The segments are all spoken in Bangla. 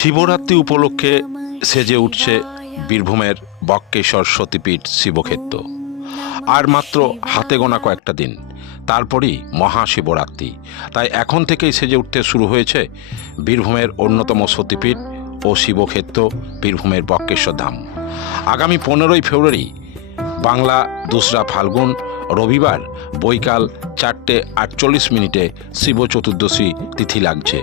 শিবরাত্রি উপলক্ষে সেজে উঠছে বীরভূমের বক্কেশ্বর সতীপীঠ শিবক্ষেত্র। আর মাত্র হাতে গোনা কয়েকটা দিন, তারপরই মহাশিবরাত্রি। তাই এখন থেকেই সেজে উঠতে শুরু হয়েছে বীরভূমের অন্যতম সতীপীঠ ও শিবক্ষেত্র বীরভূমের বক্কেশ্বর ধাম। আগামী পনেরোই ফেব্রুয়ারি বাংলা দোসরা ফাল্গুন, রবিবার বৈকাল চারটে আটচল্লিশ মিনিটে শিব চতুর্দশী তিথি লাগছে।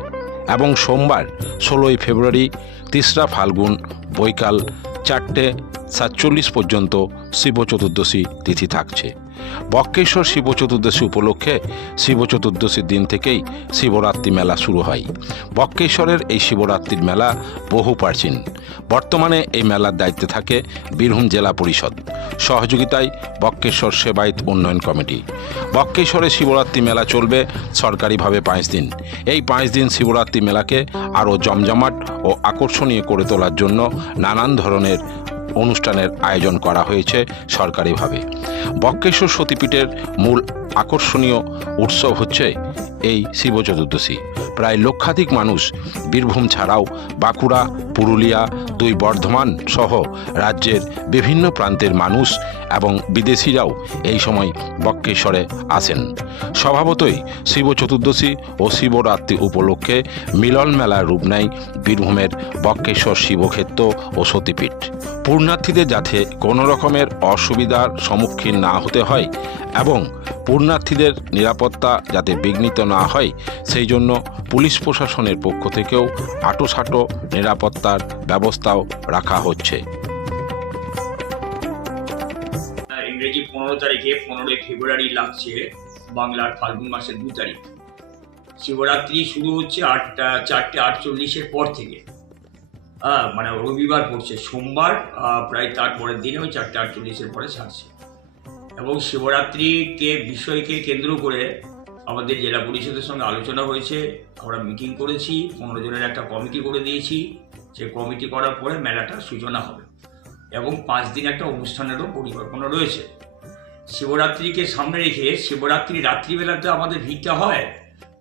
এবং সোমবার ষোলোই ফেব্রুয়ারি তিসরা ফাল্গুন বৈকাল চারটে সাতচল্লিশ পর্যন্ত শিব চতুর্দশী তিথি থাকছে। বক্কেশ্বর শিব চতুর্দশী উপলক্ষে শিব চতুর্দশীর দিন থেকেই শিবরাত্রি মেলা শুরু হয়। বক্কেশ্বরের এই শিবরাত্রির মেলা বহু প্রাচীন। বর্তমানে এই মেলার দায়িত্বে থাকে বীরভূম জেলা পরিষদ। সহযোগিতায় বক্কেশ্বর সেবায়ত উন্নয়ন কমিটি। বক্কেশ্বরে শিবরাত্রি মেলা চলবে সরকারিভাবে পাঁচ দিন। এই পাঁচ দিন শিবরাত্রি মেলাকে আরও জমজমাট ও আকর্ষণীয় করে তোলার জন্য নানান ধরনের অনুষ্ঠানের আয়োজন করা হয়েছে সরকারিভাবে। বক্কেশ্বর সতীপীঠের মূল আকর্ষণীয় উৎসব হচ্ছে এই শিব চতুর্দশী প্রায় লক্ষাধিক মানুষ বীরভূম ছাড়াও বাঁকুড়া, পুরুলিয়া, দুই বর্ধমান সহ রাজ্যের বিভিন্ন প্রান্তের মানুষ এবং বিদেশিরাও এই সময় বক্কেশ্বরে আসেন। স্বভাবতই শিব চতুর্দশী ও শিবরাত্রি উপলক্ষে মিলন মেলার রূপ নেয় বীরভূমের বক্কেশ্বর শিবক্ষেত্র। ও সতীপীঠ। পূর্ণার্থীদের যাতে কোনো রকমের অসুবিধার সম্মুখীন না হতে হয় এবং পূর্ণার্থীদের নিরাপত্তা যাতে বিঘ্নিত না হয়, সেই জন্য পুলিশ প্রশাসনের পক্ষ থেকেও আটোসাটো নিরাপত্তার ব্যবস্থাও রাখা হচ্ছে। ইংরেজি পনেরো তারিখে, পনেরোই ফেব্রুয়ারি লাগছে বাংলার ফাল্গুন মাসের দু তারিখ। শিবরাত্রি শুরু হচ্ছে আটটা, চারটে আটচল্লিশের পর থেকে। মানে রবিবার পড়ছে। সোমবার প্রায় তার পরের দিনে ওই চারটে আটচল্লিশের পরে ছাড়ছে। এবং শিবরাত্রিকে বিষয়কে কেন্দ্র করে আমাদের জেলা পরিষদের সঙ্গে আলোচনা হয়েছে। আমরা মিটিং করেছি, পনেরো জনের একটা কমিটি করে দিয়েছি। সে কমিটি করার পরে মেলাটার সূচনা হবে। এবং পাঁচ দিন একটা অনুষ্ঠানেরও পরিকল্পনা রয়েছে। শিবরাত্রিকে সামনে রেখে শিবরাত্রি রাত্রিবেলাতে আমাদের ভিড়টা হয়।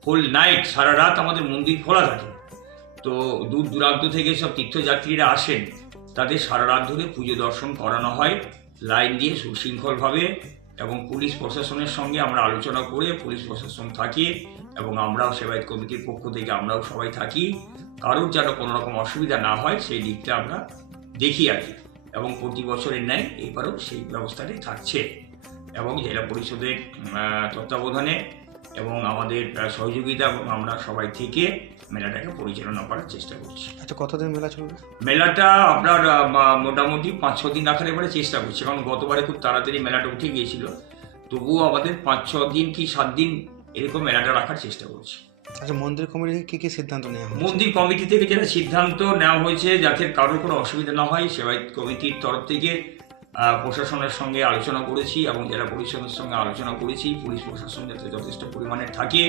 ফুল নাইট সারা রাত আমাদের মন্দির খোলা থাকে। তো দূর দূরান্ত থেকে সব তীর্থযাত্রীরা আসেন। তাদের সারা রাত ধরে পুজো দর্শন করানো হয়, লাইন দিয়ে সুশৃঙ্খলভাবে এবং পুলিশ প্রশাসনের সঙ্গে আমরা আলোচনা করে পুলিশ প্রশাসন থাকি এবং আমরাও সেবায়ত কমিটির পক্ষ থেকে আমরাও সবাই থাকি। কারোর যেন কোনো রকম অসুবিধা না হয়, সেই দিকটা আমরা দেখি আর কি। এবং প্রতি বছরের ন্যায় এবারও সেই ব্যবস্থাটাই থাকছে। এবং জেলা পরিষদের তত্ত্বাবধানে এবং আমাদের সহযোগিতা এবং আমরা সবাই থেকে মেলাটাকে পরিচালনা করার চেষ্টা করছি। আচ্ছা কতদিন মেলা চলবে? মেলাটা আপনার মোটামুটি পাঁচ ছ দিন রাখার এবারে চেষ্টা করছি কারণ গতবারে খুব তাড়াতাড়ি মেলাটা উঠে গিয়েছিল। তবুও আমাদের পাঁচ ছ দিন কি সাত দিন এরকম মেলাটা রাখার চেষ্টা করছি। আচ্ছা মন্দির কমিটি কি কি সিদ্ধান্ত নেওয়া হয়েছে? মন্দির কমিটি থেকে যেটা সিদ্ধান্ত নেওয়া হয়েছে যাতে কারোর কোনো অসুবিধা না হয় সেবাই কমিটির তরফ থেকে প্রশাসনের সঙ্গে আলোচনা করেছি এবং জেলা পরিষদের সঙ্গে আলোচনা করেছি। পুলিশ প্রশাসন যাতে যথেষ্ট পরিমাণে থাকে,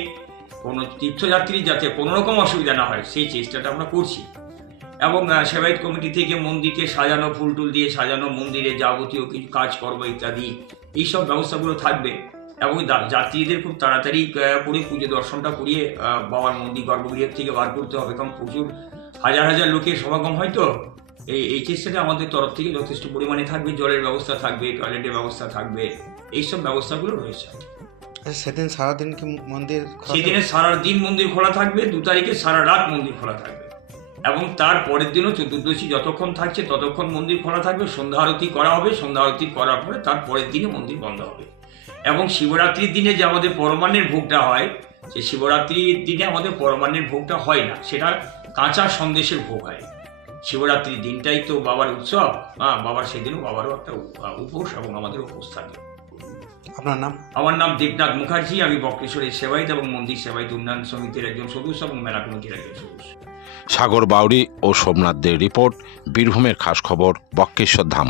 কোনো তীর্থযাত্রী যাতে কোনো রকম অসুবিধা না হয়, সেই চেষ্টাটা আমরা করছি। এবং সেবায়ত কমিটি থেকে মন্দিরকে সাজানো, ফুল টুল দিয়ে সাজানো মন্দিরে যাবতীয় কিছু কাজকর্ম ইত্যাদি, এইসব ব্যবস্থাগুলো থাকবে। এবং যাত্রীদের খুব তাড়াতাড়ি করে পুজো দর্শনটা করিয়ে বাবার মন্দির গর্ভগৃহ থেকে বার করতে হবে। কারণ প্রচুর হাজার হাজার লোকের সমাগম হয় তো। এই এই চেষ্টাটা আমাদের তরফ থেকে যথেষ্ট পরিমাণে থাকবে জলের ব্যবস্থা থাকবে টয়লেটের ব্যবস্থা থাকবে এইসব ব্যবস্থাগুলো রয়েছে। আচ্ছা সেদিন সারাদিন কি মন্দির সেদিনে থাকবে? সারা দিন মন্দির খোলা থাকবে দু তারিখে সারা রাত মন্দির খোলা থাকবে। এবং তার পরের দিনও চতুর্দশী যতক্ষণ থাকছে ততক্ষণ মন্দির খোলা থাকবে সন্ধ্যা আরতি করা হবে সন্ধ্যা আরতি করার পরে তার পরের দিনে মন্দির বন্ধ হবে। এবং শিবরাত্রির দিনে যে আমাদের পরমান্নের ভোগটা হয় সেই শিবরাত্রির দিনে আমাদের পরমান্নের ভোগটা হয় না সেটা কাঁচা সন্দেশের ভোগ হয়। শিবরাত্রির দিনটাই তো বাবার উৎসব। হ্যাঁ বাবার সেদিনও বাবারও একটা উপোস এবং আমাদের উপোস থাকে। আপনার নাম? আমার নাম দেবনাথ মুখার্জি আমি বক্রেশ্বরের সেবায়িত এবং মন্দির সেবায়িত উন্নয়ন সমিতির একজন সদস্য এবং মেলা কমিটির একজন সদস্য। সাগর বাউরি ও সোমনাথদের রিপোর্ট বীরভূমের খাস খবর বক্রেশ্বর ধাম।